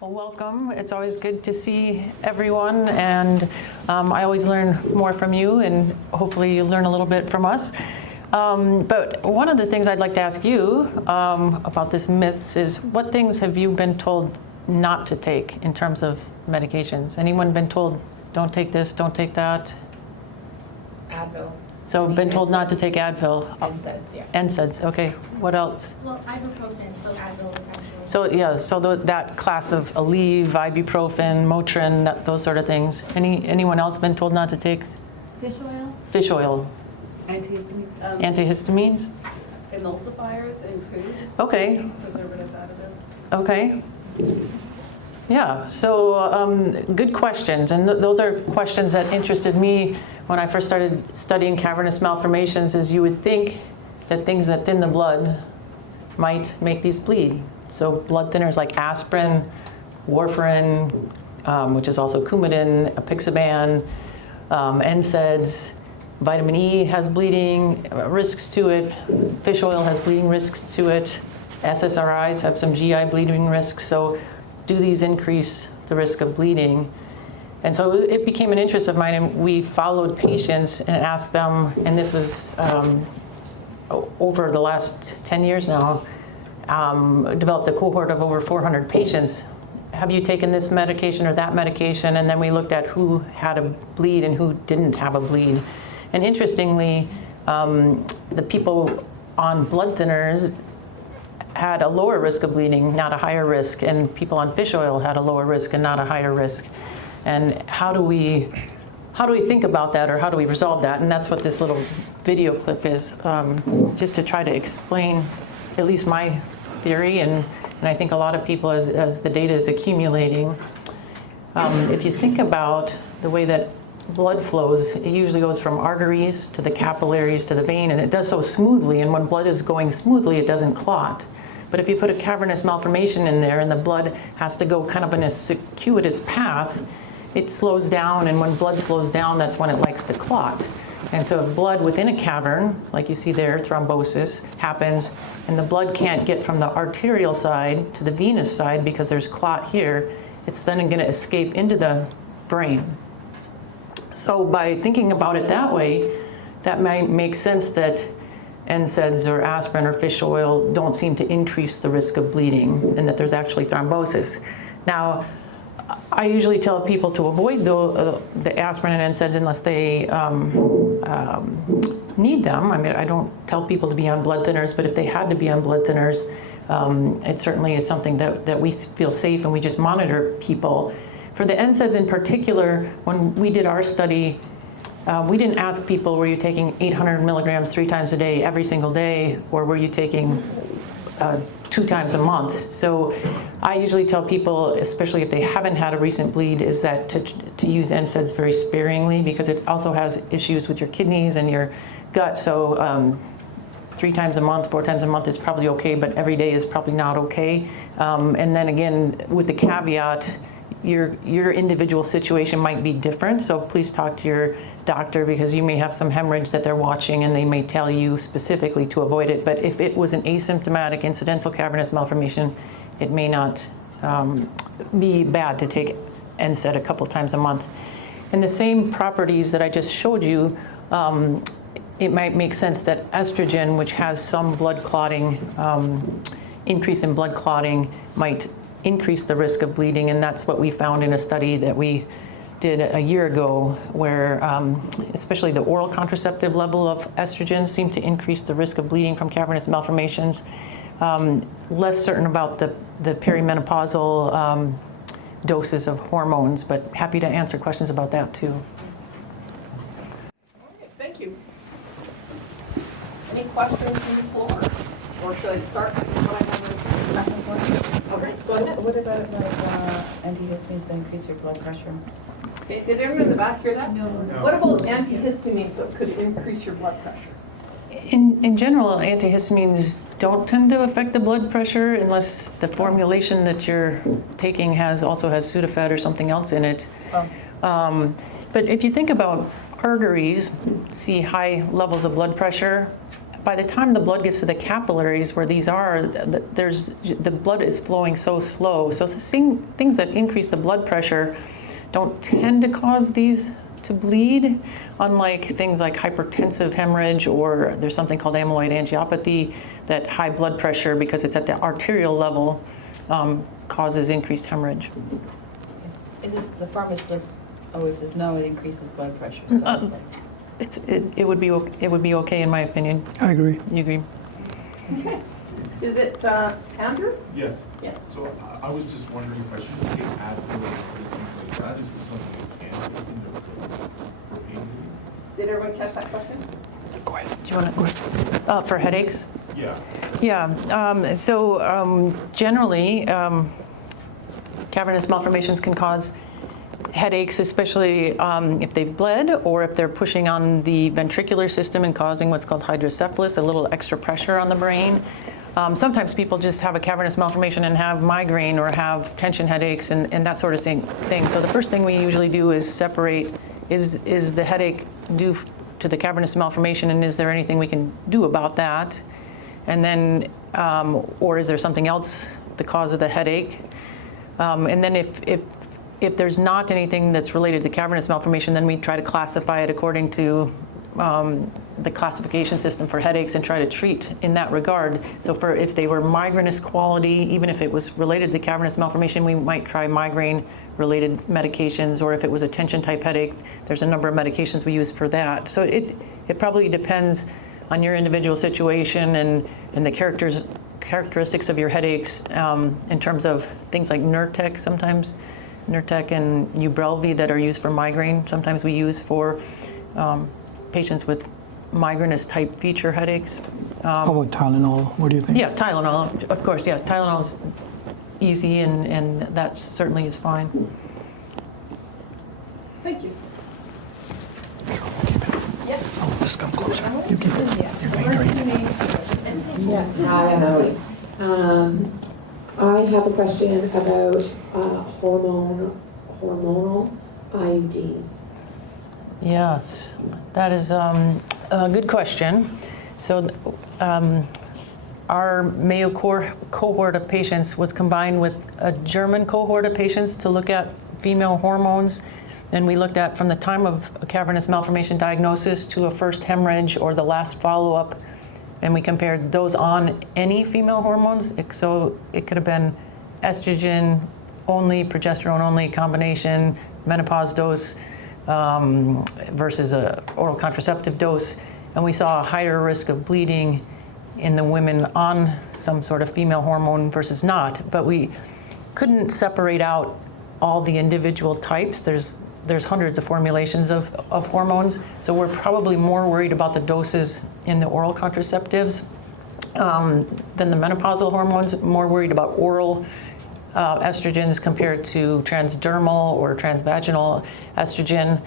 Well, welcome. It's always good to see everyone, and I always learn more from you, and hopefully you learn a little bit from us. But one of the things I'd like to ask you about this myths is, what things have you been told not to take in terms of medications? Anyone been told, don't take this, don't take that? Advil. So been told not to take Advil? NSAIDs, yeah. NSAIDs, okay. What else? Well, ibuprofen, so Advil essentially. So yeah, so that class of Aleve, ibuprofen, Motrin, those sort of things. Anyone else been told not to take? Fish oil? Fish oil. Antihistamines. Antihistamines? Emulsifiers in food. Okay. Preservatives, additives. Okay. Yeah, so good questions. And those are questions that interested me when I first started studying cavernous malformations. Is you would think that things that thin the blood might make these bleed. So blood thinners like aspirin, warfarin, which is also Coumadin, apixaban, NSAIDs, vitamin E has bleeding risks to it, fish oil has bleeding risks to it, SSRIs have some GI bleeding risks. So do these increase the risk of bleeding? And so it became an interest of mine, and we followed patients and asked them, and this was over the last 10 years now, developed a cohort of over 400 patients. Have you taken this medication or that medication? And then we looked at who had a bleed and who didn't have a bleed. And interestingly, the people on blood thinners had a lower risk of bleeding, not a higher risk, and people on fish oil had a lower risk and not a higher risk. And how do we think about that, or how do we resolve that? And that's what this little video clip is, just to try to explain at least my theory, and I think a lot of people, as the data is accumulating. If you think about the way that blood flows, it usually goes from arteries to the capillaries to the vein, and it does so smoothly, and when blood is going smoothly, it doesn't clot. But if you put a cavernous malformation in there and the blood has to go kind of in a circuitous path, it slows down, and when blood slows down, that's when it likes to clot. And so if blood within a cavern, like you see there, thrombosis happens, and the blood can't get from the arterial side to the venous side because there's clot here, it's then going to escape into the brain. So by thinking about it that way, that might make sense that NSAIDs or aspirin or fish oil don't seem to increase the risk of bleeding, and that there's actually thrombosis. Now, I usually tell people to avoid the aspirin and NSAIDs unless they need them. I mean, I don't tell people to be on blood thinners, but if they had to be on blood thinners, it certainly is something that we feel safe, and we just monitor people. For the NSAIDs in particular, when we did our study, we didn't ask people, were you taking 800 milligrams 3 times a day every single day, or were you taking 2 times a month? So I usually tell people, especially if they haven't had a recent bleed, is that to use NSAIDs very sparingly, because it also has issues with your kidneys and your gut. So 3 times a month, 4 times a month is probably okay, but every day is probably not okay. And then again, with the caveat, your individual situation might be different, so please talk to your doctor, because you may have some hemorrhage that they're watching and they may tell you specifically to avoid it. But if it was an asymptomatic incidental cavernous malformation, it may not be bad to take NSAID a couple times a month. And the same properties that I just showed you, it might make sense that estrogen, which has some blood clotting, increase in blood clotting, might increase the risk of bleeding. And that's what we found in a study that we did a year ago, where especially the oral contraceptive level of estrogen seemed to increase the risk of bleeding from cavernous malformations. Less certain about the perimenopausal doses of hormones, but happy to answer questions about that too. All right, thank you. Any questions from the floor? Or should I start with what I have as the second one? Okay, go ahead. What about antihistamines that increase your blood pressure? Okay, did everyone in the back hear that? No. What about antihistamines that could increase your blood pressure? In general, antihistamines don't tend to affect the blood pressure unless the formulation that you're taking also has Sudafed or something else in it. Oh. But if you think about arteries, see high levels of blood pressure, by the time the blood gets to the capillaries where these are, the blood is flowing so slow. So things that increase the blood pressure don't tend to cause these to bleed, unlike things like hypertensive hemorrhage, or there's something called amyloid angiopathy, that high blood pressure, because it's at the arterial level, causes increased hemorrhage. Is it, the pharmacist list always says, no, it increases blood pressure. So it's like, It would be okay in my opinion. I agree. You agree? Okay. Is it Andrew? Yes. Yes. So I was just wondering if I should take Advil or things like that. Is there something you can do in the pills for pain relief? Did everyone catch that question? Go ahead. Do you want to, for headaches? Yeah. Yeah, generally, cavernous malformations can cause headaches, especially if they've bled or if they're pushing on the ventricular system and causing what's called hydrocephalus, a little extra pressure on the brain. Sometimes people just have a cavernous malformation and have migraine or have tension headaches and that sort of thing. So the first thing we usually do is separate, is the headache due to the cavernous malformation, and is there anything we can do about that? And then, or is there something else the cause of the headache? And then if there's not anything that's related to cavernous malformation, then we try to classify it according to the classification system for headaches and try to treat in that regard. So if they were migrainous quality, even if it was related to the cavernous malformation, we might try migraine-related medications, or if it was a tension-type headache, there's a number of medications we use for that. So it probably depends on your individual situation and the characteristics of your headaches in terms of things like Nurtec sometimes. Nurtec and Ubrelvy that are used for migraine, sometimes we use for patients with migrainous type feature headaches. How about Tylenol? What do you think? Yeah, Tylenol, of course, yeah. Tylenol's easy and that certainly is fine. Thank you. Yes. Oh, just come closer. You keep it. You're doing great. Yes, hi, I'm Emily. I have a question about hormonal IUDs. Yes, that is a good question. So our Mayo cohort of patients was combined with a German cohort of patients to look at female hormones. And we looked at from the time of a cavernous malformation diagnosis to a first hemorrhage or the last follow-up, and we compared those on any female hormones. So it could have been estrogen only, progesterone only combination, menopause dose versus a oral contraceptive dose. And we saw a higher risk of bleeding in the women on some sort of female hormone versus not. But we couldn't separate out all the individual types. There's hundreds of formulations of hormones, so we're probably more worried about the doses in the oral contraceptives than the menopausal hormones, more worried about oral estrogens compared to transdermal or transvaginal estrogen.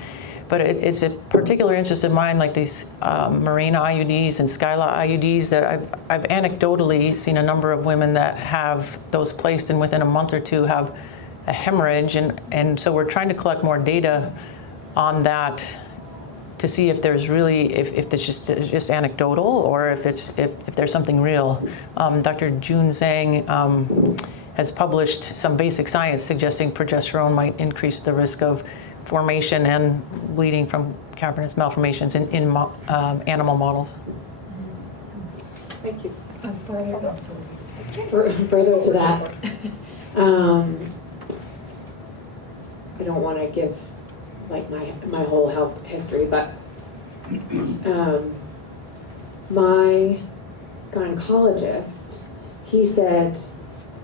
But it's a particular interest of mine, like these Mirena IUDs and Skyla IUDs, that I've anecdotally seen a number of women that have those placed and within a month or two have a hemorrhage, and so we're trying to collect more data on that to see if there's really, if it's just anecdotal or if there's something real. Dr. Jun Zhang has published some basic science suggesting progesterone might increase the risk of formation and bleeding from cavernous malformations in animal models. Thank you. Further to that, I don't want to give like my whole health history, but my gynecologist, he said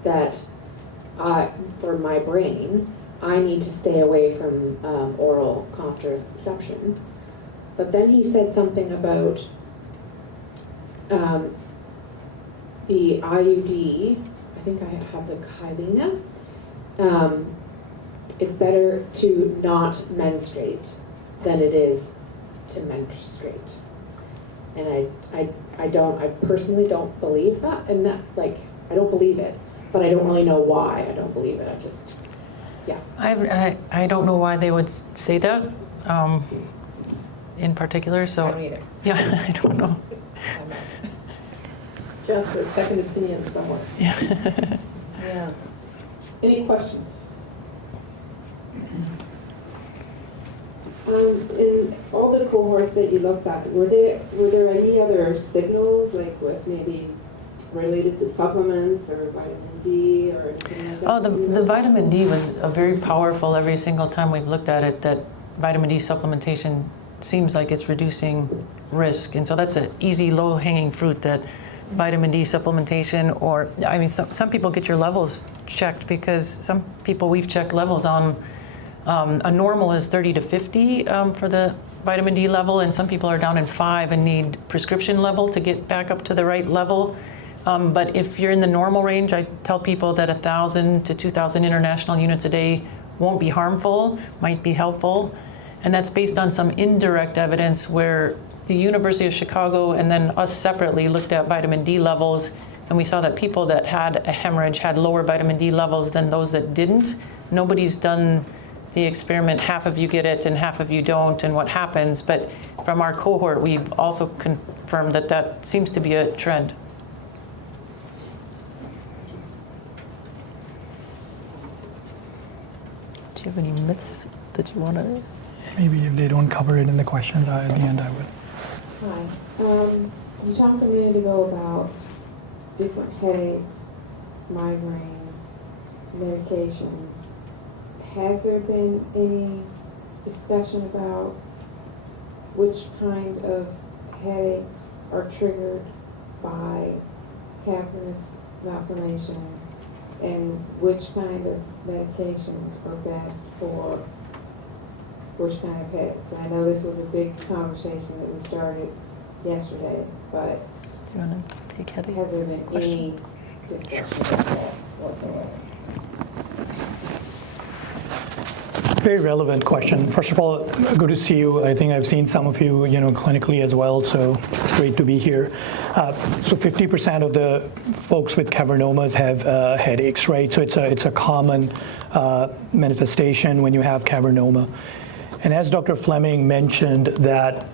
that for my brain, I need to stay away from oral contraception. But then he said something about the IUD, I think I have the Kyleena. It's better to not menstruate than it is to menstruate. And I personally don't believe that, and that, like, I don't believe it, but I don't really know why I don't believe it. I just, yeah. I don't know why they would say that in particular, so. I don't either. Yeah, I don't know. I'm not. Just for a second opinion somewhere. Yeah. Any questions? In all the cohorts that you looked at, were there any other signals, like with maybe related to supplements or vitamin D or anything like that? Oh, the vitamin D was very powerful every single time we've looked at it, that vitamin D supplementation seems like it's reducing risk. And so that's an easy, low-hanging fruit, that vitamin D supplementation, or, I mean, some people get your levels checked, because some people we've checked levels on, a normal is 30 to 50 for the vitamin D level, and some people are down in 5 and need prescription level to get back up to the right level. But if you're in the normal range, I tell people that 1,000 to 2,000 international units a day won't be harmful, might be helpful. And that's based on some indirect evidence where the University of Chicago and then us separately looked at vitamin D levels, and we saw that people that had a hemorrhage had lower vitamin D levels than those that didn't. Nobody's done the experiment, half of you get it and half of you don't, and what happens. But from our cohort, we've also confirmed that that seems to be a trend. Do you have any myths that you want to? Maybe if they don't cover it in the questions, at the end I would. Hi. You talked a minute ago about different headaches, migraines, medications. Has there been any discussion about which kind of headaches are triggered by cavernous malformations, and which kind of medications are best for which kind of headaches? And I know this was a big conversation that we started yesterday, but Do you want to take headache? has there been any discussion about that whatsoever? Very relevant question. First of all, good to see you. I think I've seen some of you, clinically as well, so it's great to be here. So 50% of the folks with cavernomas have headaches, right? So it's a common manifestation when you have cavernoma. And as Dr. Flemming mentioned, that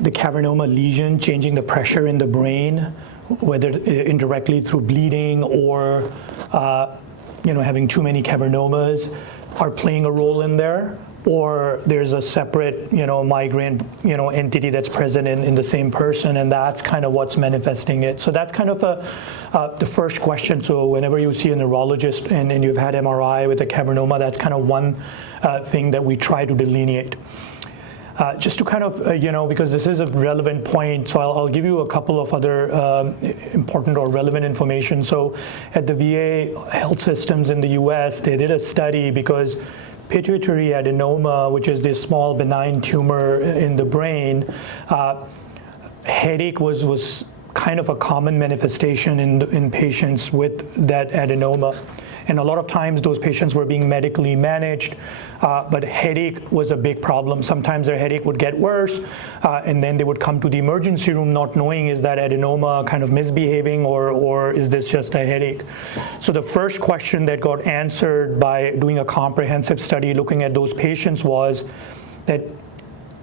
the cavernoma lesion changing the pressure in the brain, whether indirectly through bleeding or having too many cavernomas, are playing a role in there, or there's a separate migraine entity that's present in the same person, and that's kind of what's manifesting it. So that's kind of the first question. So whenever you see a neurologist and you've had MRI with a cavernoma, that's kind of one thing that we try to delineate. Just to kind of, because this is a relevant point, so I'll give you a couple of other important or relevant information. So at the VA health systems in the US, they did a study because pituitary adenoma, which is this small benign tumor in the brain, headache was kind of a common manifestation in patients with that adenoma. And a lot of times those patients were being medically managed, but headache was a big problem. Sometimes their headache would get worse, and then they would come to the emergency room not knowing, is that adenoma kind of misbehaving, or is this just a headache? So the first question that got answered by doing a comprehensive study looking at those patients was that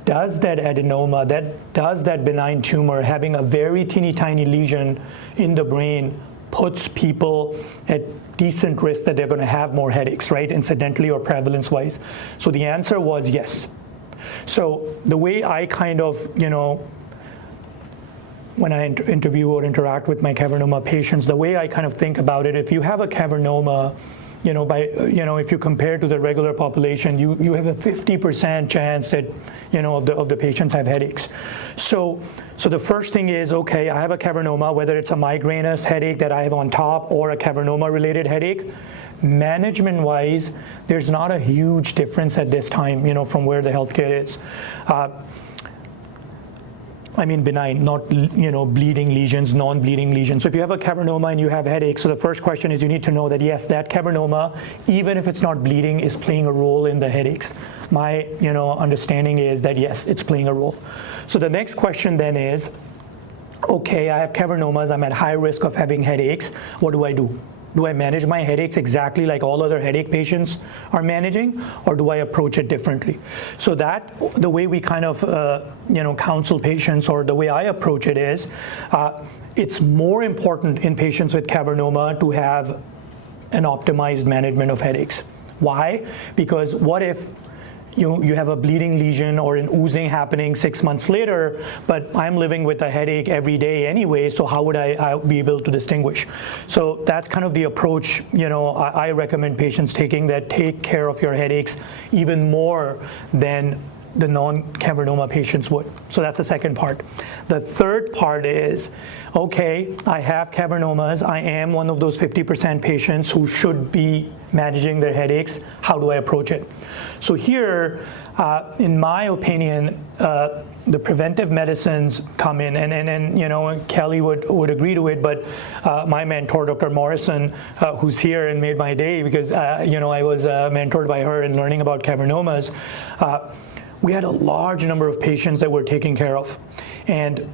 does that adenoma, does that benign tumor having a very teeny tiny lesion in the brain puts people at decent risk that they're going to have more headaches, right, incidentally or prevalence-wise? So the answer was yes. So the way I kind of, when I interview or interact with my cavernoma patients, the way I kind of think about it, if you have a cavernoma, if you compare to the regular population, you have a 50% chance that, of the patients have headaches. So the first thing is, okay, I have a cavernoma, whether it's a migrainous headache that I have on top or a cavernoma-related headache. Management-wise, there's not a huge difference at this time, from where the healthcare is. I mean benign, not bleeding lesions, non-bleeding lesions. So if you have a cavernoma and you have headaches, so the first question is you need to know that yes, that cavernoma, even if it's not bleeding, is playing a role in the headaches. My understanding is that yes, it's playing a role. So the next question then is, okay, I have cavernomas, I'm at high risk of having headaches, what do I do? Do I manage my headaches exactly like all other headache patients are managing, or do I approach it differently? So that the way we kind of counsel patients, or the way I approach it is, it's more important in patients with cavernoma to have an optimized management of headaches. Why? Because what if you have a bleeding lesion or an oozing happening 6 months later, but I'm living with a headache every day anyway, so how would I be able to distinguish? So that's kind of the approach I recommend patients taking, that take care of your headaches even more than the non-cavernoma patients would. So that's the second part. The third part is, okay, I have cavernomas. I am one of those 50% patients who should be managing their headaches. How do I approach it? So here, in my opinion, the preventive medicines come in, and Kelly would agree to it, but my mentor, Dr. Morrison, who's here and made my day because I was mentored by her in learning about cavernomas. We had a large number of patients that we're taking care of. And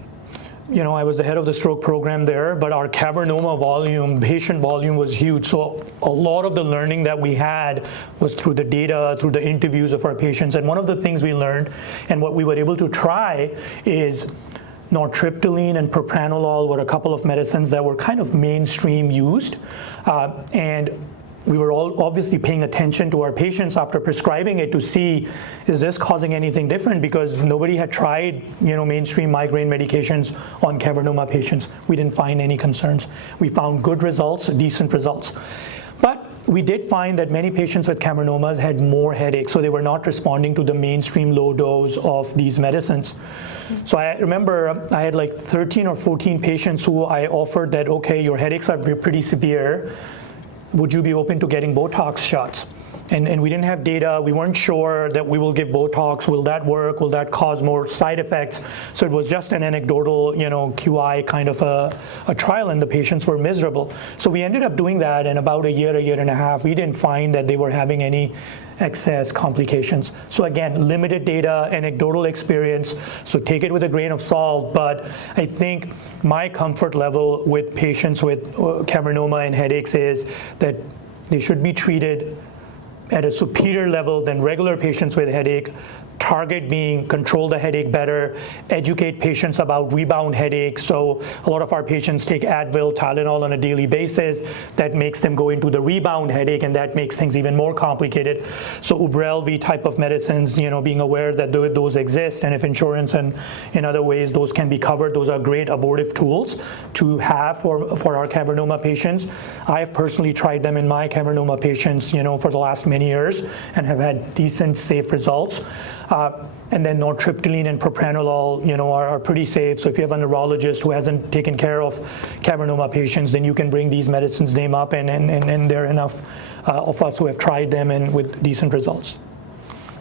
I was the head of the stroke program there, but our cavernoma volume, patient volume was huge. So a lot of the learning that we had was through the data, through the interviews of our patients. And one of the things we learned, and what we were able to try, is nortriptyline and propranolol were a couple of medicines that were kind of mainstream used. And we were all obviously paying attention to our patients after prescribing it to see, is this causing anything different? Because nobody had tried, mainstream migraine medications on cavernoma patients. We didn't find any concerns. We found good results, decent results. But we did find that many patients with cavernomas had more headaches, so they were not responding to the mainstream low dose of these medicines. So I remember I had like 13 or 14 patients who I offered that, okay, your headaches are pretty severe. Would you be open to getting Botox shots? And we didn't have data. We weren't sure that we will give Botox. Will that work? Will that cause more side effects? So it was just an anecdotal, QI kind of a trial, and the patients were miserable. So we ended up doing that, and about a year and a half, we didn't find that they were having any excess complications. So again, limited data, anecdotal experience, so take it with a grain of salt. But I think my comfort level with patients with cavernoma and headaches is that they should be treated at a superior level than regular patients with headache. Target being control the headache better, educate patients about rebound headache. So a lot of our patients take Advil, Tylenol on a daily basis. That makes them go into the rebound headache, and that makes things even more complicated. So Ubrelvy type of medicines, being aware that those exist, and if insurance and in other ways those can be covered, those are great abortive tools to have for our cavernoma patients. I have personally tried them in my cavernoma patients, for the last many years, and have had decent, safe results. And then nortriptyline and propranolol, are pretty safe. So if you have a neurologist who hasn't taken care of cavernoma patients, then you can bring these medicines' name up, and there are enough of us who have tried them and with decent results.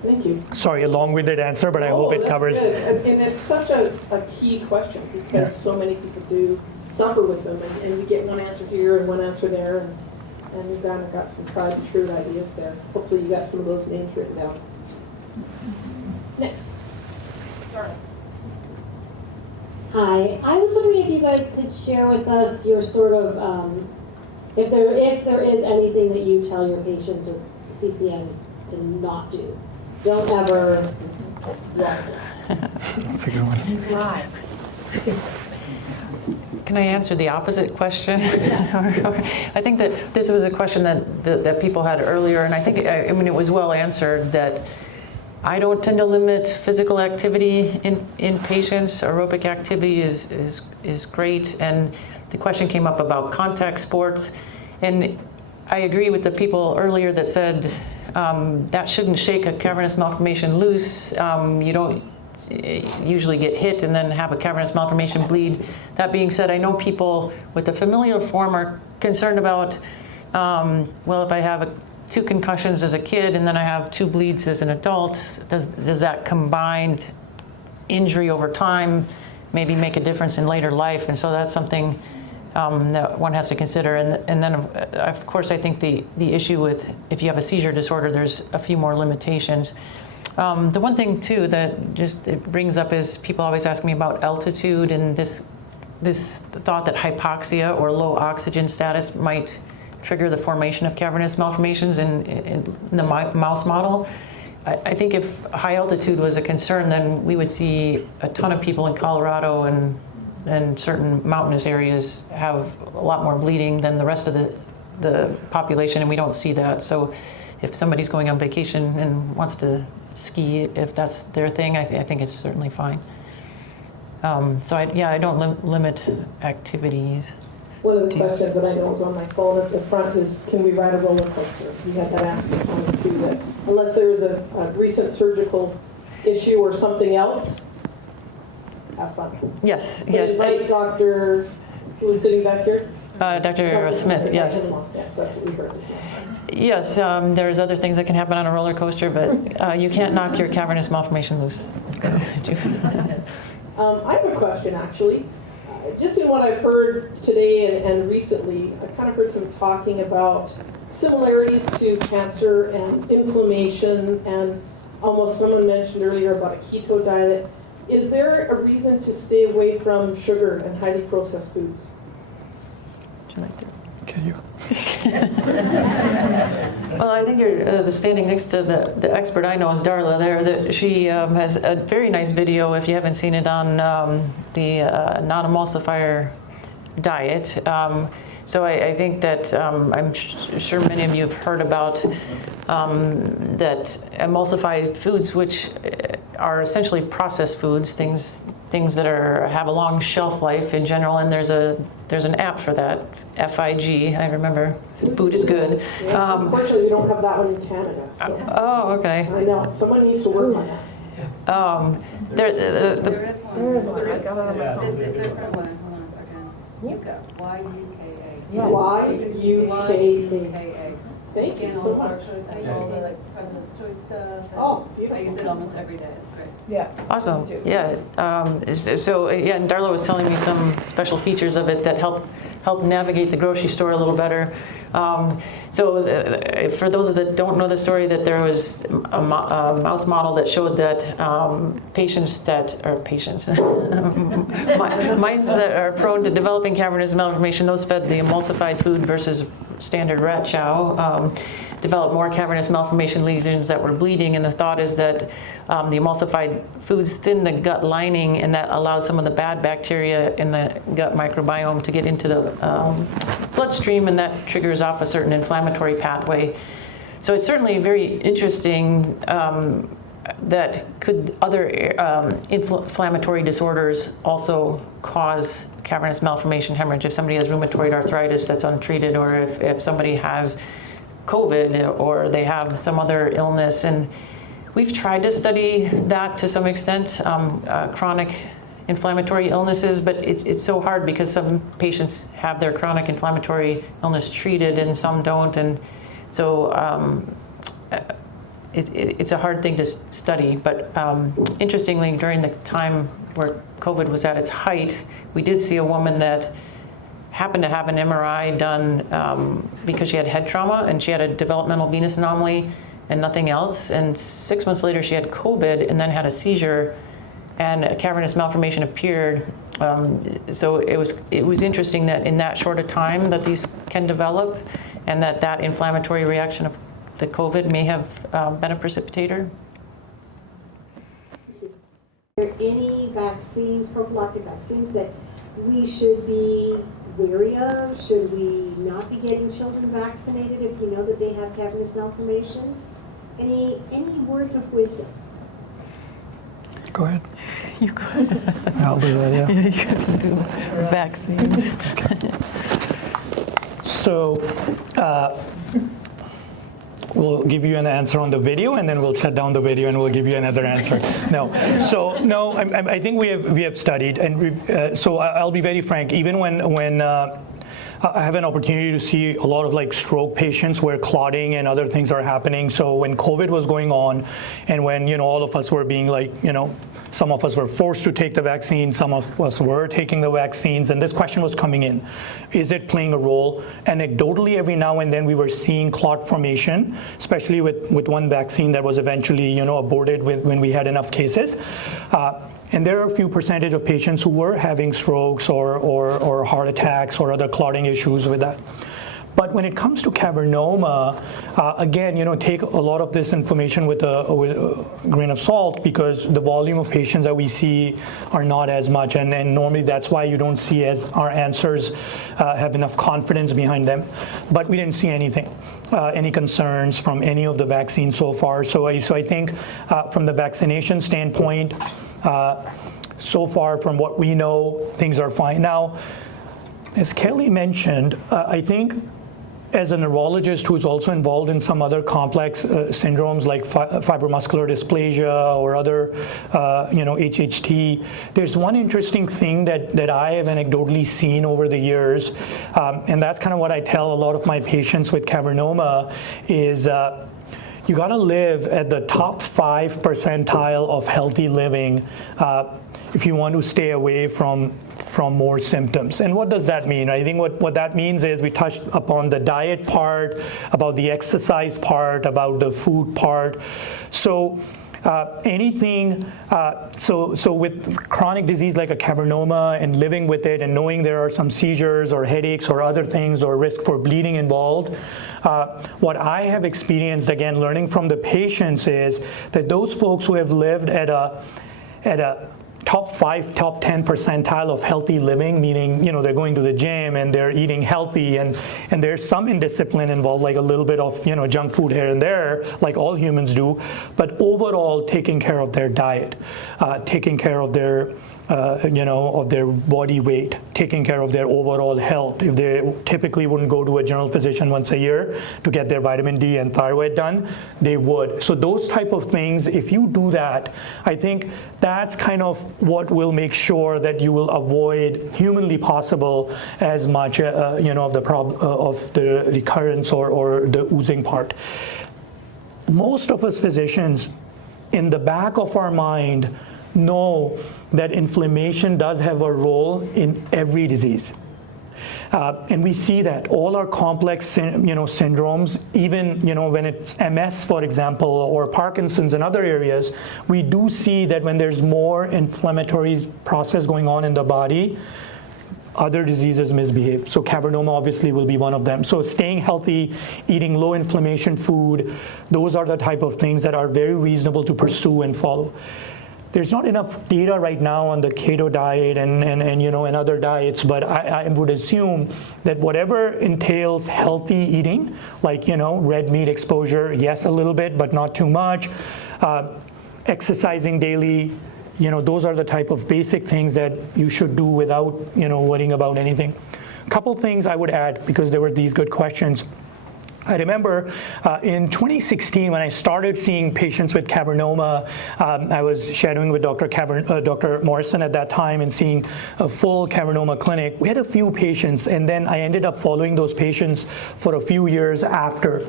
Thank you. Sorry, a long-winded answer, but I hope it that's covers. Good. And it's such a key question, because so many people do suffer with them, and you get one answer here and one answer there, and you've kind of got some tried and true ideas there. Hopefully you got some of those names written down. Next. Sorry. Hi, I was wondering if you guys could share with us your sort of, if there is anything that you tell your patients with CCMs to not do. Don't ever. That's a good one. Right. Can I answer the opposite question? I think that this was a question that people had earlier, and I think it was well answered, that I don't tend to limit physical activity in patients. Aerobic activity is great, and the question came up about contact sports, and I agree with the people earlier that said that shouldn't shake a cavernous malformation loose. You don't usually get hit and then have a cavernous malformation bleed. That being said, I know people with a familial form are concerned about, well, if I have 2 concussions as a kid and then I have 2 bleeds as an adult, does that combined injury over time maybe make a difference in later life? And so that's something that one has to consider. And then of course I think the issue with if you have a seizure disorder, there's a few more limitations. The one thing too that just it brings up is people always ask me about altitude, and this thought that hypoxia or low oxygen status might trigger the formation of cavernous malformations in the mouse model. I think if high altitude was a concern, then we would see a ton of people in Colorado and certain mountainous areas have a lot more bleeding than the rest of the population, and we don't see that. So if somebody's going on vacation and wants to ski, if that's their thing, I think it's certainly fine. So I don't limit activities. One of the questions that I know is on my phone at the front is, can we ride a roller coaster? You had that answer this morning too, that unless there was a recent surgical issue or something else, have fun. Yes, But yes. it's like Dr. who was sitting back here? Dr. Smith, yes. Yes, that's what we heard this morning. Yes, there's other things that can happen on a roller coaster, but you can't knock your cavernous malformation loose. I have a question, actually. Just in what I've heard today and recently, I kind of heard some talking about similarities to cancer and inflammation, and almost someone mentioned earlier about a keto diet. Is there a reason to stay away from sugar and highly processed foods? Can you? Well, I think you're standing next to the expert I know is Darla there. That she has a very nice video, if you haven't seen it, on the non-emulsifier diet. So I think that I'm sure many of you have heard about that emulsified foods, which are essentially processed foods, things that have a long shelf life in general, and there's an app for that, FIG. I remember. Food is good. Yeah, unfortunately, we don't have that one in Canada. So. Oh, okay. I know. Someone needs to work on that. There is one. There is one. It's a different one. Hold on a second. Yucca. Y-U-K-A. Y-U-K-A. Thank you so much. All the like President's Choice stuff. Oh, I beautiful. use it almost every day. It's great. Yeah. Awesome. Yeah. And Darla was telling me some special features of it that help navigate the grocery store a little better. For those that don't know the story, that there was a mouse model that showed that mice that are prone to developing cavernous malformation, those fed the emulsified food versus standard rat chow, developed more cavernous malformation lesions that were bleeding, and the thought is that the emulsified foods thin the gut lining, and that allowed some of the bad bacteria in the gut microbiome to get into the bloodstream, and that triggers off a certain inflammatory pathway. So it's certainly very interesting that could other inflammatory disorders also cause cavernous malformation hemorrhage. If somebody has rheumatoid arthritis that's untreated, or if somebody has COVID, or they have some other illness. And we've tried to study that to some extent, chronic inflammatory illnesses, but it's so hard because some patients have their chronic inflammatory illness treated and some don't. And so it's a hard thing to study. But interestingly, during the time where COVID was at its height, we did see a woman that happened to have an MRI done because she had head trauma, and she had a developmental venous anomaly and nothing else. And 6 months later, she had COVID and then had a seizure, and a cavernous malformation appeared. So it was interesting that in that short a time that these can develop, and that inflammatory reaction of the COVID may have been a precipitator. Are there any vaccines, prophylactic vaccines, that we should be wary of? Should we not be getting children vaccinated if you know that they have cavernous malformations? Any words of wisdom? Go ahead. You could. I'll do that, yeah. You can do vaccines. So we'll give you an answer on the video, and then we'll shut down the video and we'll give you another answer. No, I think we have studied, and so I'll be very frank. Even when I have an opportunity to see a lot of like stroke patients where clotting and other things are happening. So when COVID was going on, and when all of us were being like some of us were forced to take the vaccine, some of us were taking the vaccines, and this question was coming in: is it playing a role? Anecdotally, every now and then we were seeing clot formation, especially with one vaccine that was eventually aborted when we had enough cases. And there are a few percentage of patients who were having strokes or heart attacks or other clotting issues with that. But when it comes to cavernoma, again, take a lot of this information with a grain of salt, because the volume of patients that we see are not as much, and normally that's why you don't see as our answers have enough confidence behind them. But we didn't see anything, any concerns from any of the vaccines so far. So I think from the vaccination standpoint, so far from what we know, things are fine. Now, as Kelly mentioned, I think as a neurologist who's also involved in some other complex syndromes like fibromuscular dysplasia or other, HHT, there's one interesting thing that I have anecdotally seen over the years, and that's kind of what I tell a lot of my patients with cavernoma is you got to live at the top 5 percentile of healthy living if you want to stay away from more symptoms. And what does that mean? I think what that means is we touched upon the diet part, about the exercise part, about the food part. So so with chronic disease like a cavernoma and living with it and knowing there are some seizures or headaches or other things or risk for bleeding involved, what I have experienced, again, learning from the patients, is that those folks who have lived at a top 5, top 10 percentile of healthy living, meaning, they're going to the gym and they're eating healthy, and there's some indiscipline involved, like a little bit of, junk food here and there, like all humans do, but overall taking care of their diet, taking care of their of their body weight, taking care of their overall health. If they typically wouldn't go to a general physician once a year to get their vitamin D and thyroid done, they would. So those type of things, if you do that, I think that's kind of what will make sure that you will avoid, humanly possible, as much of the recurrence or the oozing part. Most of us physicians, in the back of our mind, know that inflammation does have a role in every disease. And we see that all our complex syndromes, even when it's MS, for example, or Parkinson's and other areas, we do see that when there's more inflammatory process going on in the body, other diseases misbehave. So cavernoma obviously will be one of them. So staying healthy, eating low inflammation food, those are the type of things that are very reasonable to pursue and follow. There's not enough data right now on the keto diet and other diets, but I would assume that whatever entails healthy eating, like red meat exposure, yes, a little bit, but not too much, exercising daily, those are the type of basic things that you should do without worrying about anything. A couple things I would add, because there were these good questions. I remember in 2016, when I started seeing patients with cavernoma, I was shadowing with Dr. Morrison at that time and seeing a full cavernoma clinic. We had a few patients, and then I ended up following those patients for a few years after.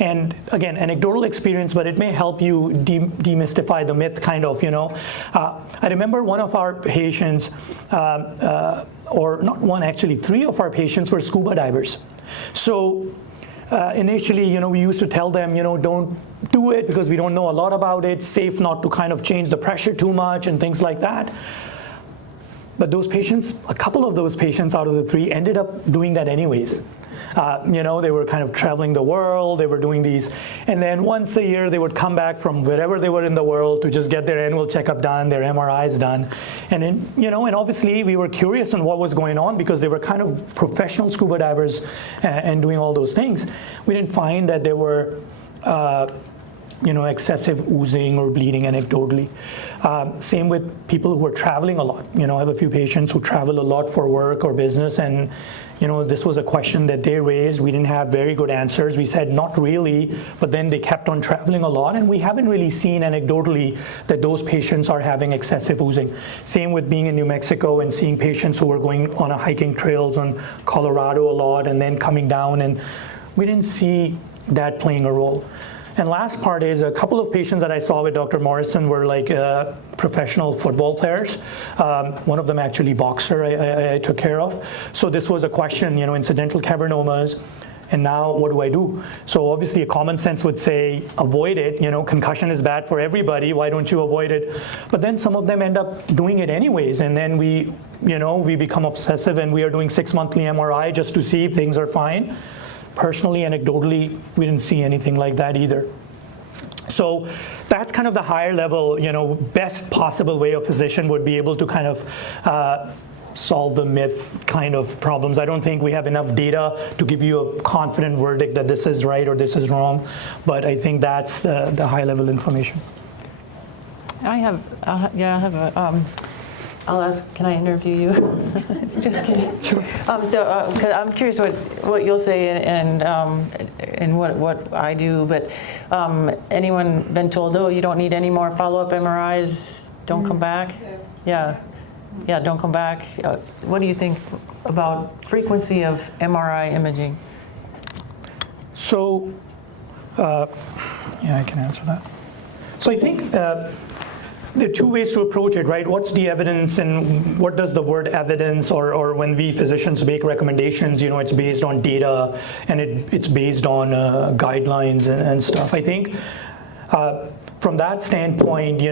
And again, anecdotal experience, but it may help you demystify the myth, kind of, I remember one of our patients, or not one, actually, 3 of our patients were scuba divers. So initially, we used to tell them, don't do it because we don't know a lot about it, safe not to kind of change the pressure too much and things like that. But those patients, a couple of those patients out of the 3 ended up doing that anyways. They were kind of traveling the world, they were doing these, and then once a year they would come back from wherever they were in the world to just get their annual checkup done, their MRIs done. And and obviously we were curious on what was going on because they were kind of professional scuba divers and doing all those things. We didn't find that there were excessive oozing or bleeding anecdotally. Same with people who are traveling a lot. I have a few patients who travel a lot for work or business, and this was a question that they raised. We didn't have very good answers. We said not really, but then they kept on traveling a lot, and we haven't really seen anecdotally that those patients are having excessive oozing. Same with being in New Mexico and seeing patients who were going on hiking trails on Colorado a lot and then coming down, and we didn't see that playing a role. And last part is a couple of patients that I saw with Dr. Morrison were like professional football players. One of them actually boxer I took care of. So this was a question, incidental cavernomas, and now what do I do? So obviously a common sense would say avoid it. Concussion is bad for everybody. Why don't you avoid it? But then some of them end up doing it anyways, and then we become obsessive and we are doing 6 monthly MRI just to see if things are fine. personally, anecdotally, we didn't see anything like that either. So that's kind of the higher level, best possible way a physician would be able to kind of solve the myth kind of problems. I don't think we have enough data to give you a confident verdict that this is right or this is wrong, but I think that's the high level information. I have a, I'll ask, can I interview you? Just kidding. Sure. Cause I'm curious what you'll say and what I do, but anyone been told, oh, you don't need any more follow-up MRIs, don't come back? Yeah, don't come back. What do you think about frequency of MRI imaging? So, I can answer that. So I think there are two ways to approach it, right? What's the evidence and what does the word evidence or when we physicians make recommendations, it's based on data and it's based on guidelines and stuff. I think from that standpoint,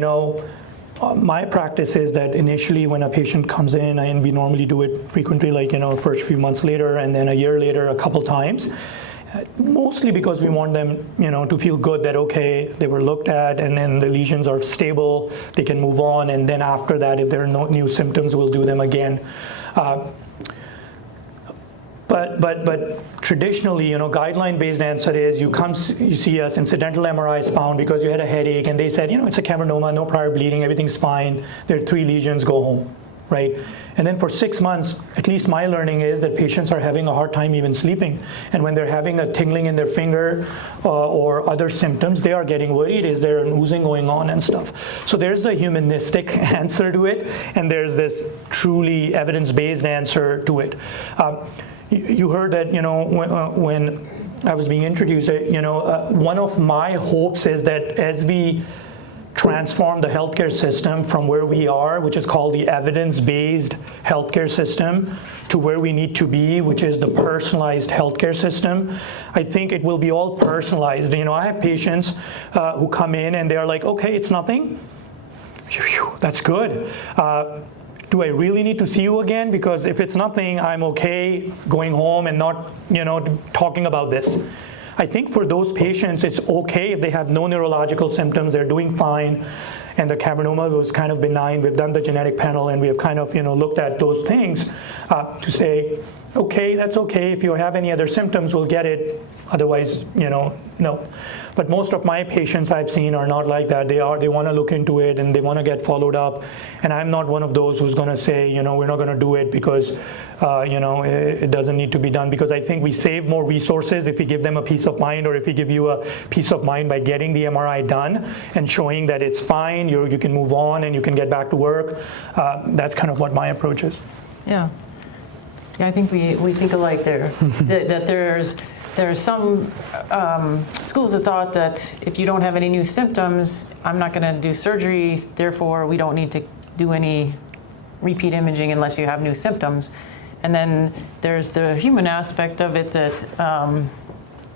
my practice is that initially when a patient comes in, and we normally do it frequently, like, first few months later and then a year later a couple times, mostly because we want them, to feel good that, okay, they were looked at and then the lesions are stable, they can move on, and then after that, if there are no new symptoms, we'll do them again. But traditionally, guideline-based answer is you see us, incidental MRI is found because you had a headache, and they said, it's a cavernoma, no prior bleeding, everything's fine, there are 3 lesions, go home, right? And then for 6 months, at least my learning is that patients are having a hard time even sleeping. And when they're having a tingling in their finger or other symptoms, they are getting worried. Is there an oozing going on and stuff? So there's the humanistic answer to it, and there's this truly evidence-based answer to it. You heard that, when I was being introduced, one of my hopes is that as we transform the healthcare system from where we are, which is called the evidence-based healthcare system, to where we need to be, which is the personalized healthcare system. I think it will be all personalized. I have patients who come in and they're like, okay, it's nothing. Phew, that's good. Do I really need to see you again? Because if it's nothing, I'm okay going home and not, talking about this. I think for those patients, it's okay if they have no neurological symptoms, they're doing fine, and the cavernoma was kind of benign. We've done the genetic panel, and we have kind of, looked at those things to say, okay, that's okay. If you have any other symptoms, we'll get it. Otherwise, no. But most of my patients I've seen are not like that. They want to look into it and they want to get followed up. And I'm not one of those who's going to say, we're not going to do it because, it doesn't need to be done. Because I think we save more resources if we give them a peace of mind, or if we give you a peace of mind by getting the MRI done and showing that it's fine, you can move on and you can get back to work. That's kind of what my approach is. Yeah, I think we think alike there. that there's some schools of thought that if you don't have any new symptoms, I'm not going to do surgery, therefore we don't need to do any repeat imaging unless you have new symptoms. And then there's the human aspect of it that,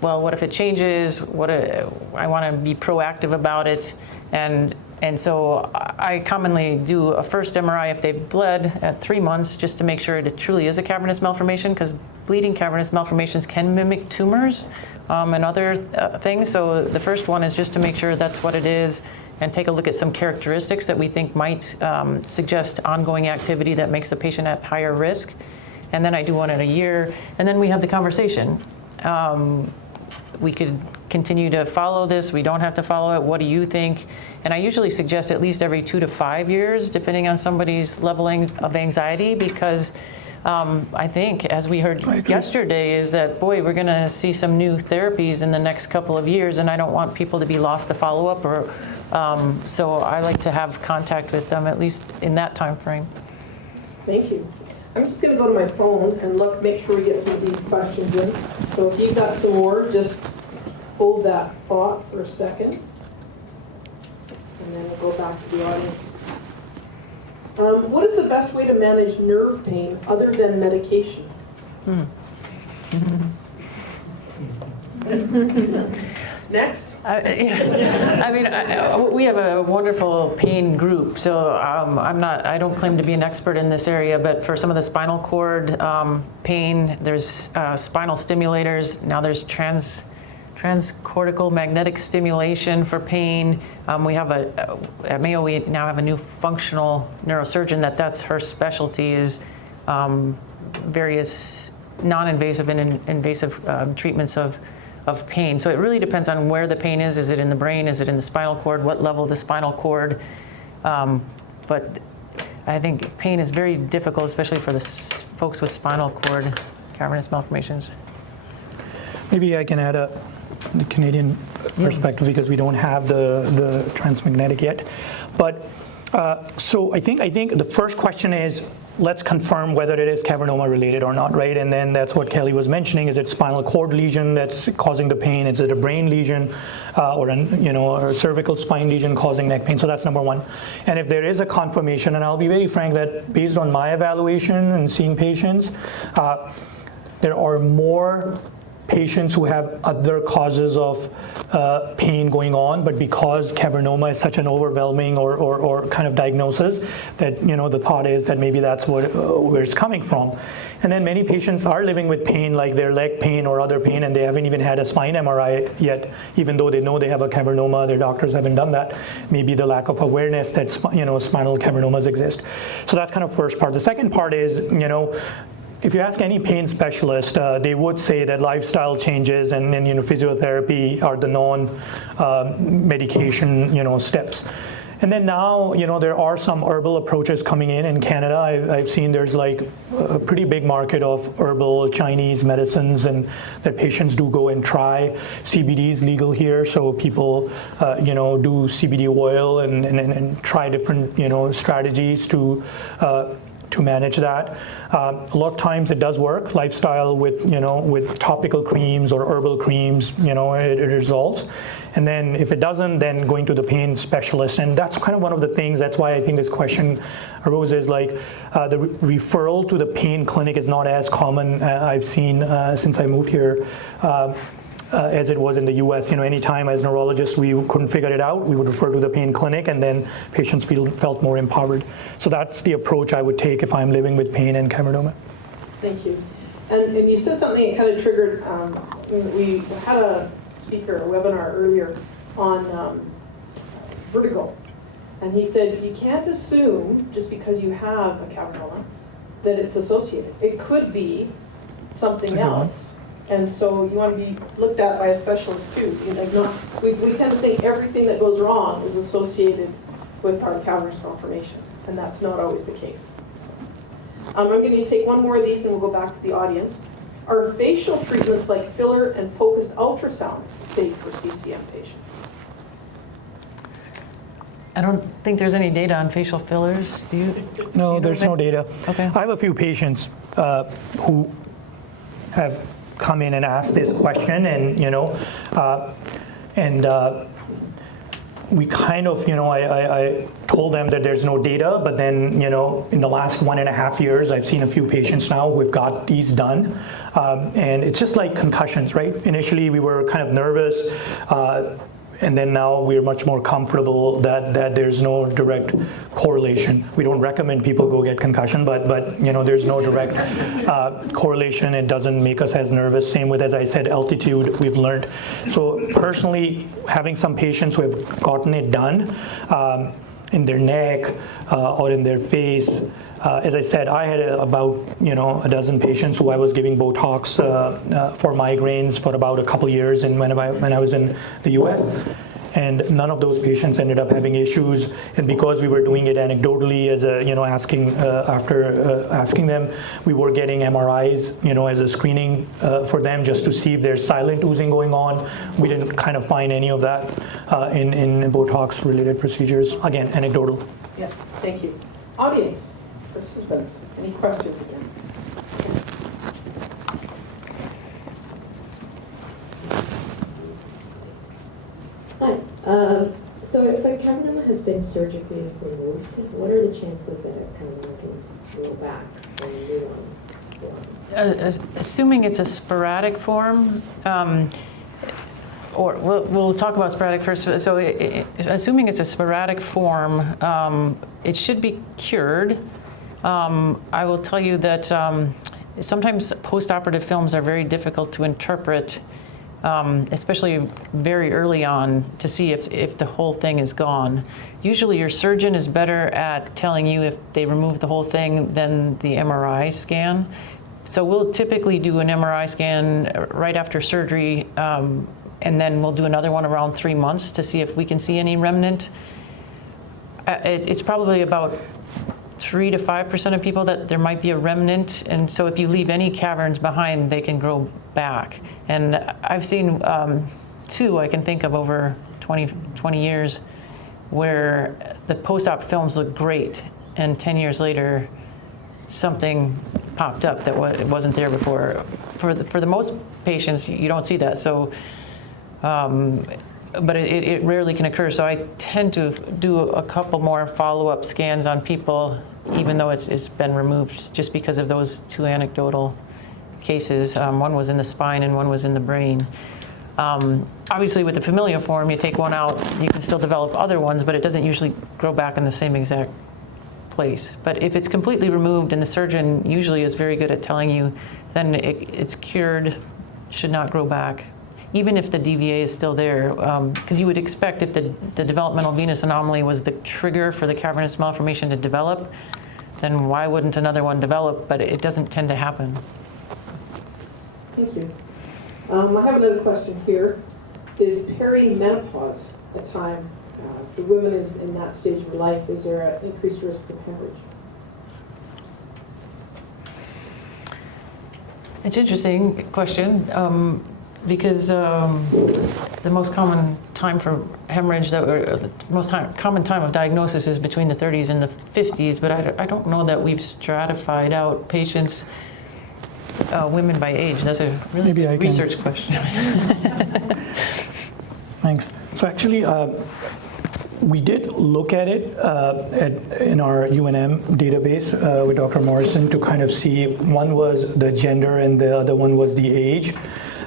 well, what if it changes? I want to be proactive about it. And so I commonly do a first MRI if they've bled at 3 months, just to make sure it truly is a cavernous malformation, because bleeding cavernous malformations can mimic tumors and other things. So the first one is just to make sure that's what it is, and take a look at some characteristics that we think might suggest ongoing activity that makes the patient at higher risk. And then I do one in a year, and then we have the conversation. We could continue to follow this. We don't have to follow it. What do you think? And I usually suggest at least every 2 to 5 years, depending on somebody's leveling of anxiety, because I think, as we heard yesterday, is that, boy, we're going to see some new therapies in the next couple of years, and I don't want people to be lost to follow-up. So I like to have contact with them, at least in that time frame. Thank you. I'm just going to go to my phone and make sure we get some of these questions in. So if you've got some more, just hold that thought for a second. And then we'll go back to the audience. What is the best way to manage nerve pain other than medication? Next. I mean, we have a wonderful pain group, so I don't claim to be an expert in this area, but for some of the spinal cord pain, there's spinal stimulators. Now there's transcortical magnetic stimulation for pain. We have at Mayo, we now have a new functional neurosurgeon that's her specialty is various non-invasive and invasive treatments of pain. So it really depends on where the pain is. Is it in the brain? Is it in the spinal cord? What level of the spinal cord? But I think pain is very difficult, especially for the folks with spinal cord cavernous malformations. Maybe I can add the Canadian perspective because we don't have the transmagnetic yet. But so I think the first question is, let's confirm whether it is cavernoma related or not, right? And then that's what Kelly was mentioning. Is it spinal cord lesion that's causing the pain? Is it a brain lesion or a cervical spine lesion causing neck pain? So that's number one. And if there is a confirmation, and I'll be very frank that based on my evaluation and seeing patients, there are more patients who have other causes of pain going on, but because cavernoma is such an overwhelming or kind of diagnosis, that the thought is that maybe that's where it's coming from. And then many patients are living with pain, like their leg pain or other pain, and they haven't even had a spine MRI yet, even though they know they have a cavernoma. Their doctors haven't done that. Maybe the lack of awareness that spinal cavernomas exist. So that's kind of first part. The second part is if you ask any pain specialist, they would say that lifestyle changes and physiotherapy are the non-medication steps. And then now there are some herbal approaches coming in Canada. I've seen there's like a pretty big market of herbal Chinese medicines, and that patients do go and try. CBD is legal here, so people do CBD oil and try different strategies to manage that. A lot of times it does work. Lifestyle with topical creams or herbal creams, it resolves. And then if it doesn't, then going to the pain specialist. And that's kind of one of the things, that's why I think this question arose, is like the referral to the pain clinic is not as common I've seen since I moved here. As it was in the US. Anytime as neurologists we couldn't figure it out, we would refer to the pain clinic, and then patients felt more empowered. So that's the approach I would take if I'm living with pain and cavernoma. Thank you. And you said something that kind of triggered, we had a speaker, a webinar earlier on vertigo. And he said, you can't assume just because you have a cavernoma that it's associated. It could be something else. And so you want to be looked at by a specialist too. We tend to think everything that goes wrong is associated with our cavernous malformation, and that's not always the case. So, I'm going to take one more of these and we'll go back to the audience. Are facial treatments like filler and focused ultrasound safe for CCM patients? I don't think there's any data on facial fillers. Do you? No, there's no data. Okay. I have a few patients who have come in and ask this question, and we kind of I told them that there's no data, but then in the last 1.5 years I've seen a few patients now who've got these done, and it's just like concussions, right? Initially we were kind of nervous, and then now we're much more comfortable that there's no direct correlation. We don't recommend people go get concussion, but there's no direct correlation. It doesn't make us as nervous. Same with, as I said, altitude, we've learned. So personally, having some patients who have gotten it done in their neck or in their face, as I said, I had about a dozen patients who I was giving Botox for migraines for about a couple years, and when I was in the US, and none of those patients ended up having issues. And because we were doing it anecdotally, as asking them, we were getting MRIs, as a screening for them, just to see if there's silent oozing going on. We didn't kind of find any of that in Botox related procedures. Again, anecdotal. Yeah, thank you. Audience. Participants, any questions again? Yes. Hi. So if a cavernoma has been surgically removed, what are the chances that it can grow back and new one form? Assuming it's a sporadic form, or we'll talk about sporadic first. So assuming it's a sporadic form, it should be cured. I will tell you that sometimes postoperative films are very difficult to interpret, especially very early on, to see if the whole thing is gone. Usually your surgeon is better at telling you if they removed the whole thing than the MRI scan. So we'll typically do an MRI scan right after surgery, and then we'll do another one around 3 months to see if we can see any remnant. It's probably about 3 to 5% of people that there might be a remnant, and so if you leave any caverns behind, they can grow back. And I've seen 2 I can think of over 20 years where the post-op films look great, and 10 years later, something popped up that wasn't there before. For the most patients, you don't see that. So, but it rarely can occur. So I tend to do a couple more follow-up scans on people, even though it's been removed, just because of those 2 anecdotal cases. One was in the spine and one was in the brain. Obviously, with the familial form, you take one out, you can still develop other ones, but it doesn't usually grow back in the same exact place. But if it's completely removed, and the surgeon usually is very good at telling you, then it's cured, should not grow back, even if the DVA is still there. Because you would expect if the developmental venous anomaly was the trigger for the cavernous malformation to develop, then why wouldn't another one develop? But it doesn't tend to happen. Thank you. I have another question here. Is perimenopause a time for women is in that stage of life? Is there an increased risk of hemorrhage? It's an interesting question, because the most common time for hemorrhage, or the most common time of diagnosis, is between the 30s and the 50s, but I don't know that we've stratified out patients, women by age. That's a really good research question. Thanks. So actually, we did look at it in our UNM database with Dr. Morrison to kind of see, one was the gender and the other one was the age.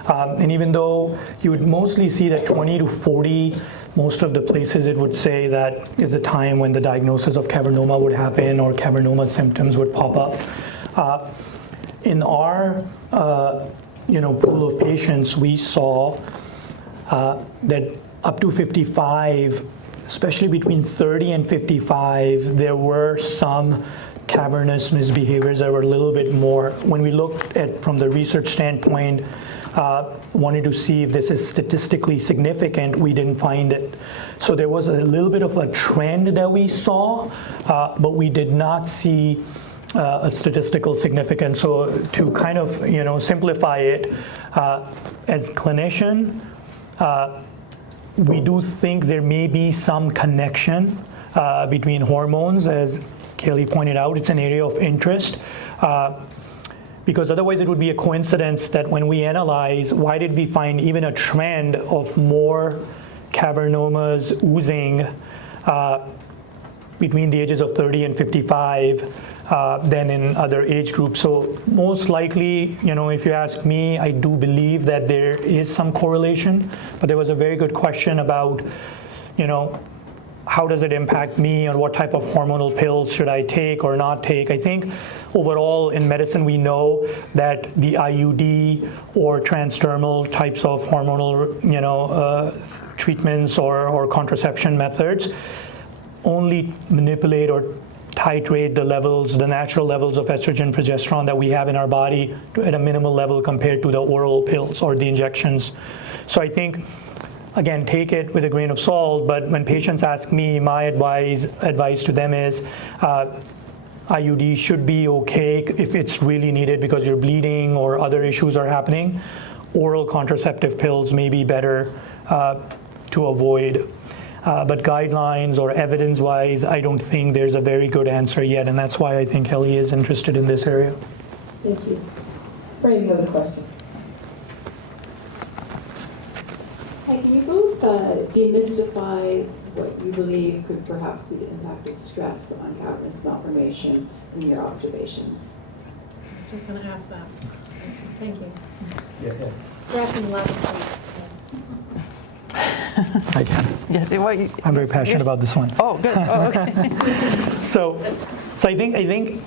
And even though you would mostly see that 20 to 40, most of the places it would say that is the time when the diagnosis of cavernoma would happen or cavernoma symptoms would pop up. In our pool of patients, we saw that up to 55, especially between 30 and 55, there were some cavernous misbehaviors that were a little bit more. When we looked at from the research standpoint, wanted to see if this is statistically significant, we didn't find it. So there was a little bit of a trend that we saw, but we did not see a statistical significance. So to kind of simplify it, as clinician, we do think there may be some connection between hormones. As Kelly pointed out, it's an area of interest, because otherwise it would be a coincidence that when we analyze, why did we find even a trend of more cavernomas oozing between the ages of 30 and 55 than in other age groups. So most likely, if you ask me, I do believe that there is some correlation, but there was a very good question about, how does it impact me, or what type of hormonal pills should I take or not take? I think overall in medicine, we know that the IUD or transdermal types of hormonal, treatments or contraception methods only manipulate or titrate the levels, the natural levels of estrogen, progesterone that we have in our body at a minimal level compared to the oral pills or the injections. So I think, again, take it with a grain of salt, but when patients ask me, my advice to them is IUD should be okay if it's really needed because you're bleeding or other issues are happening. Oral contraceptive pills may be better to avoid. But guidelines or evidence-wise, I don't think there's a very good answer yet, and that's why I think Kelly is interested in this area. Thank you. Frame has a question. Hi, can you both demystify what you believe could perhaps be the impact of stress on cavernous malformation from your observations? I was just going to ask that. Thank you. Yeah. Stress and lack of sleep. I can. Yes, I'm very passionate about this one. Oh, good. Oh, okay. So I think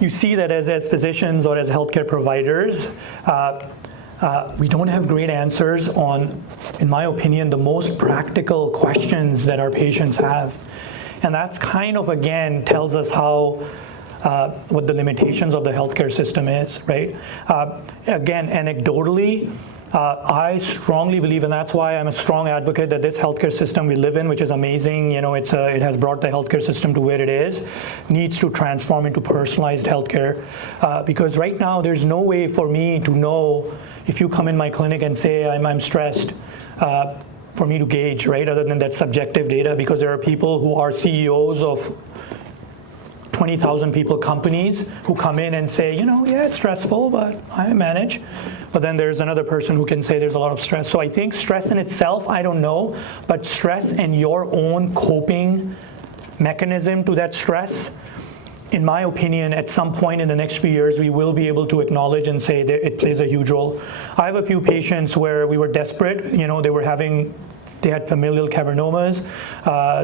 you see that as physicians or as healthcare providers, we don't have great answers on, in my opinion, the most practical questions that our patients have. And that's kind of, again, tells us how, what the limitations of the healthcare system is, right? Again, anecdotally, I strongly believe, and that's why I'm a strong advocate that this healthcare system we live in, which is amazing, it has brought the healthcare system to where it is, needs to transform into personalized healthcare. Because right now, there's no way for me to know if you come in my clinic and say I'm stressed, for me to gauge, right? Other than that subjective data, because there are people who are CEOs of 20,000 people companies who come in and say, yeah, it's stressful, but I manage. But then there's another person who can say there's a lot of stress. So I think stress in itself, I don't know, but stress and your own coping mechanism to that stress, in my opinion, at some point in the next few years, we will be able to acknowledge and say that it plays a huge role. I have a few patients where we were desperate, they had familial cavernomas,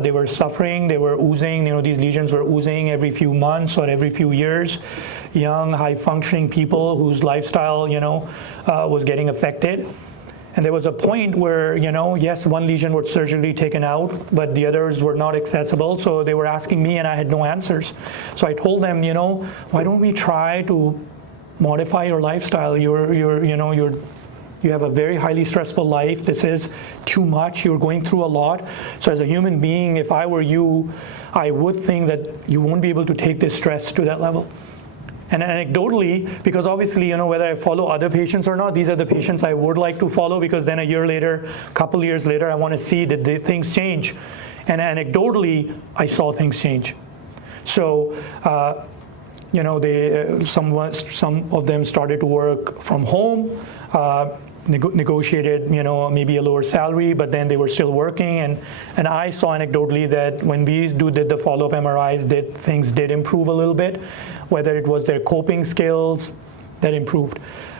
they were suffering, they were oozing, these lesions were oozing every few months or every few years. Young, high-functioning people whose lifestyle, was getting affected. And there was a point where, yes, one lesion was surgically taken out, but the others were not accessible, so they were asking me and I had no answers. So I told them, why don't we try to modify your lifestyle? You have a very highly stressful life. This is too much. You're going through a lot. So as a human being, if I were you, I would think that you won't be able to take this stress to that level. And anecdotally, because obviously, whether I follow other patients or not, these are the patients I would like to follow, because then a year later, a couple years later, I want to see did things change. And anecdotally, I saw things change. So, some of them started to work from home, negotiated, maybe a lower salary, but then they were still working. And I saw anecdotally that when we did the follow-up MRIs, things did improve a little bit, whether it was their coping skills that improved.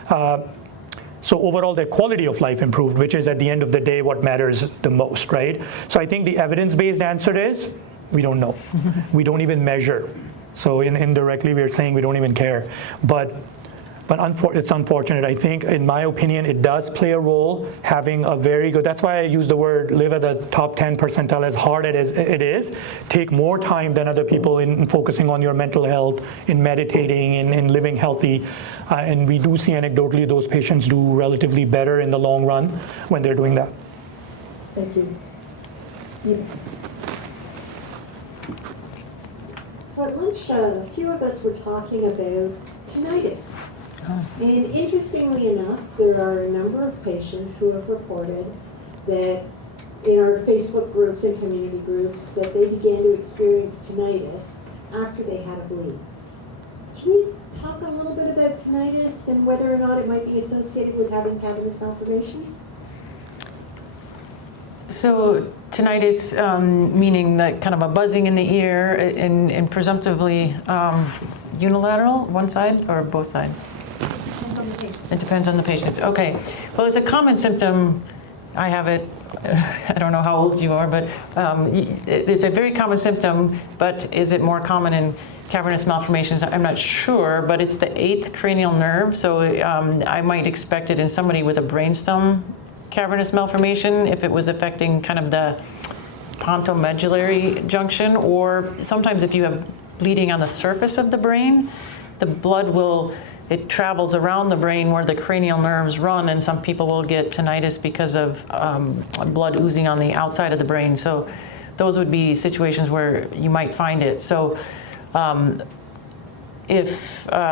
So overall, their quality of life improved, which is at the end of the day what matters the most, right? So I think the evidence-based answer is, we don't know. We don't even measure. So indirectly, we're saying we don't even care. But it's unfortunate. I think, in my opinion, it does play a role, having a very good, that's why I use the word live at the top 10 percentile, as hard as it is. Take more time than other people in focusing on your mental health, in meditating, in living healthy. And we do see anecdotally those patients do relatively better in the long run when they're doing that. Thank you. So at lunch, a few of us were talking about tinnitus. And interestingly enough, there are a number of patients who have reported that in our Facebook groups and community groups that they began to experience tinnitus after they had a bleed. Can you talk a little bit about tinnitus and whether or not it might be associated with having cavernous malformations? So tinnitus, meaning that kind of a buzzing in the ear, and presumptively unilateral, one side or both sides? It depends on the patient. Okay. Well, it's a common symptom. I have it. I don't know how old you are, but it's a very common symptom. But is it more common in cavernous malformations? I'm not sure, but it's the 8th cranial nerve. So I might expect it in somebody with a brainstem cavernous malformation if it was affecting kind of the pontomedullary junction, or sometimes if you have bleeding on the surface of the brain, the blood it travels around the brain where the cranial nerves run, and some people will get tinnitus because of blood oozing on the outside of the brain. So those would be situations where you might find it. So especially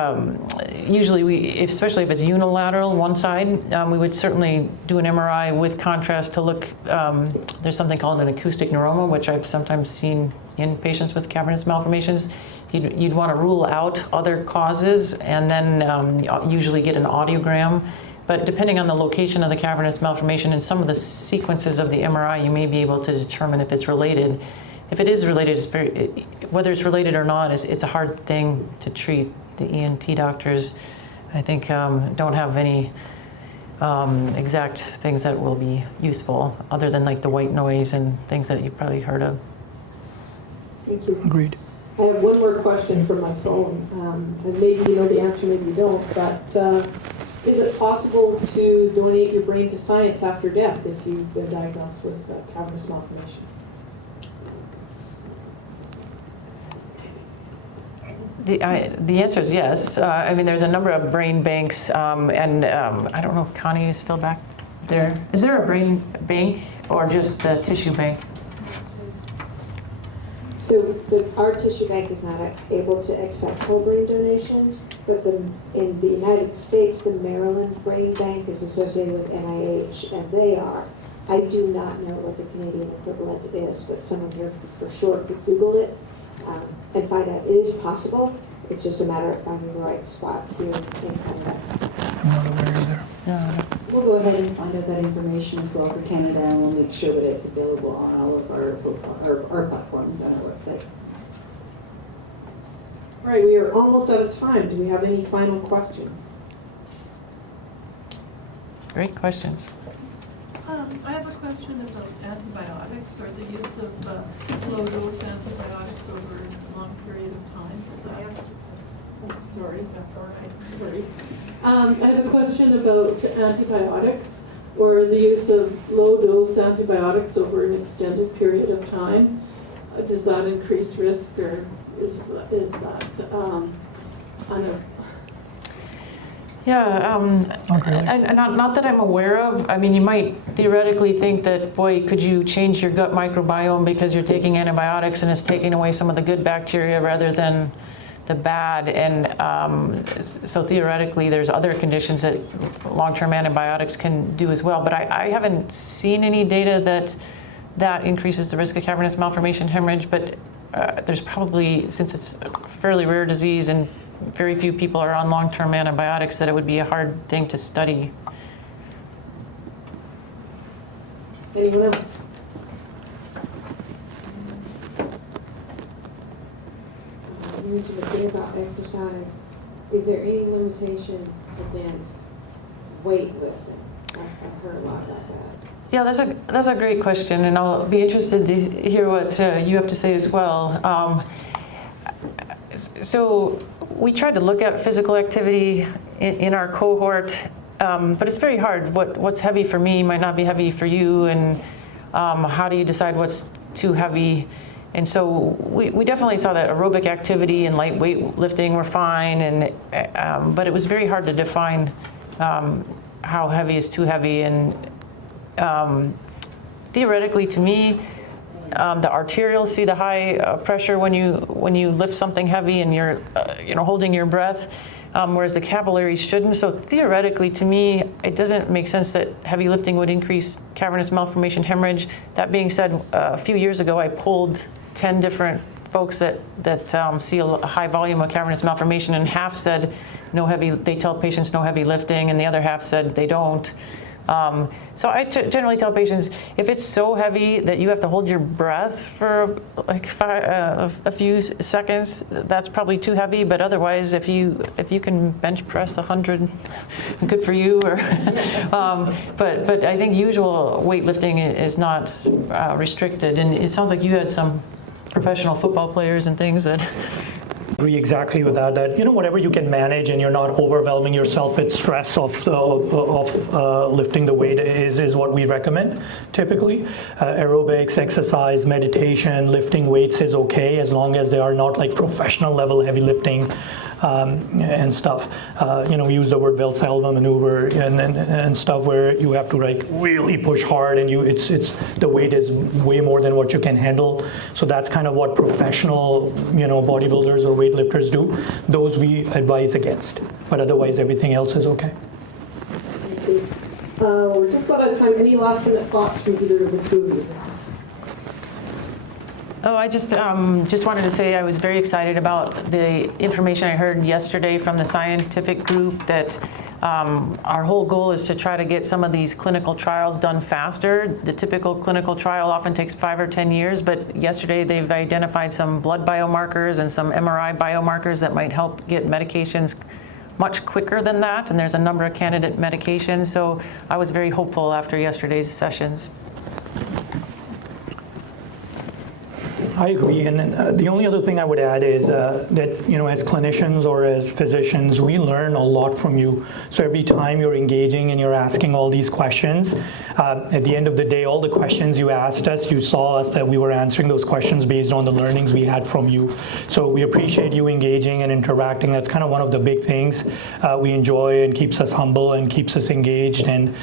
if it's unilateral, one side, we would certainly do an MRI with contrast to look. There's something called an acoustic neuroma, which I've sometimes seen in patients with cavernous malformations. You'd want to rule out other causes and then usually get an audiogram. But depending on the location of the cavernous malformation and some of the sequences of the MRI, you may be able to determine if it's related. If it is related, whether it's related or not, it's a hard thing to treat. The ENT doctors, I think, don't have any exact things that will be useful, other than like the white noise and things that you've probably heard of. Thank you. Agreed. I have one more question from my phone, and maybe you know the answer, maybe you don't, but is it possible to donate your brain to science after death if you've been diagnosed with cavernous malformation? The answer is yes. I mean, there's a number of brain banks, and I don't know if Connie is still back there. Is there a brain bank or just the tissue bank? So our tissue bank is not able to accept whole brain donations, but in the United States, the Maryland Brain Bank is associated with NIH, and they are. I do not know what the Canadian equivalent is, but someone here for sure could Google it and find out it is possible. It's just a matter of finding the right spot here in Canada. I'm not aware either. Yeah. We'll go ahead and find out that information as well for Canada, and we'll make sure that it's available on all of our platforms on our website. All right, we are almost out of time. Do we have any final questions? Great questions. I have a question about antibiotics or the use of low-dose antibiotics over a long period of time. Is that? Oh, sorry, that's all right. Sorry. I have a question about antibiotics or the use of low-dose antibiotics over an extended period of time. Does that increase risk, or is that Yeah, and not that I'm aware of. I mean, you might theoretically think that, boy, could you change your gut microbiome because you're taking antibiotics and it's taking away some of the good bacteria rather than the bad. And so theoretically, there's other conditions that long-term antibiotics can do as well. But I haven't seen any data that increases the risk of cavernous malformation hemorrhage. But there's probably, since it's a fairly rare disease and very few people are on long-term antibiotics, that it would be a hard thing to study. Anyone else? You mentioned the thing about exercise. Is there any limitation against weightlifting? I've heard a lot about that. Yeah, that's a great question, and I'll be interested to hear what you have to say as well. So we tried to look at physical activity in our cohort, but it's very hard. What's heavy for me might not be heavy for you, and how do you decide what's too heavy? And so we definitely saw that aerobic activity and light weight lifting were fine, and but it was very hard to define how heavy is too heavy. And theoretically, to me, the arterials see the high pressure when you lift something heavy and you're holding your breath, whereas the capillaries shouldn't. So theoretically, to me, it doesn't make sense that heavy lifting would increase cavernous malformation hemorrhage. That being said, a few years ago, I polled 10 different folks that see a high volume of cavernous malformation, and half said no heavy. They tell patients no heavy lifting, and the other half said they don't. So I generally tell patients, if it's so heavy that you have to hold your breath for like a few seconds, that's probably too heavy. But otherwise, if you can bench press 100, good for you. Or, but I think usual weightlifting is not restricted. And it sounds like you had some professional football players and things that. Agree exactly with that whatever you can manage and you're not overwhelming yourself with stress of lifting the weight is what we recommend typically. Aerobics, exercise, meditation, lifting weights is okay as long as they are not like professional level heavy lifting and stuff. We use the word Valsalva maneuver and stuff where you have to like really push hard and it's the weight is way more than what you can handle. So that's kind of what professional bodybuilders or weightlifters do. Those we advise against, but otherwise everything else is okay. Thank you. We're just about out of time. Any last minute thoughts from either of the two of you? Oh, I just wanted to say I was very excited about the information I heard yesterday from the scientific group that our whole goal is to try to get some of these clinical trials done faster. The typical clinical trial often takes 5 or 10 years, but yesterday they've identified some blood biomarkers and some MRI biomarkers that might help get medications much quicker than that, and there's a number of candidate medications. So I was very hopeful after yesterday's sessions. I agree, and the only other thing I would add is that, as clinicians or as physicians, we learn a lot from you. So every time you're engaging and you're asking all these questions, at the end of the day, all the questions you asked us, you saw us that we were answering those questions based on the learnings we had from you. So we appreciate you engaging and interacting. That's kind of one of the big things we enjoy and keeps us humble and keeps us engaged. And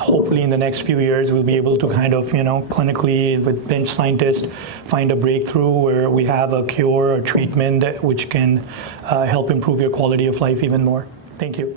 hopefully in the next few years, we'll be able to kind of, clinically with bench scientists, find a breakthrough where we have a cure or treatment which can help improve your quality of life even more. Thank you.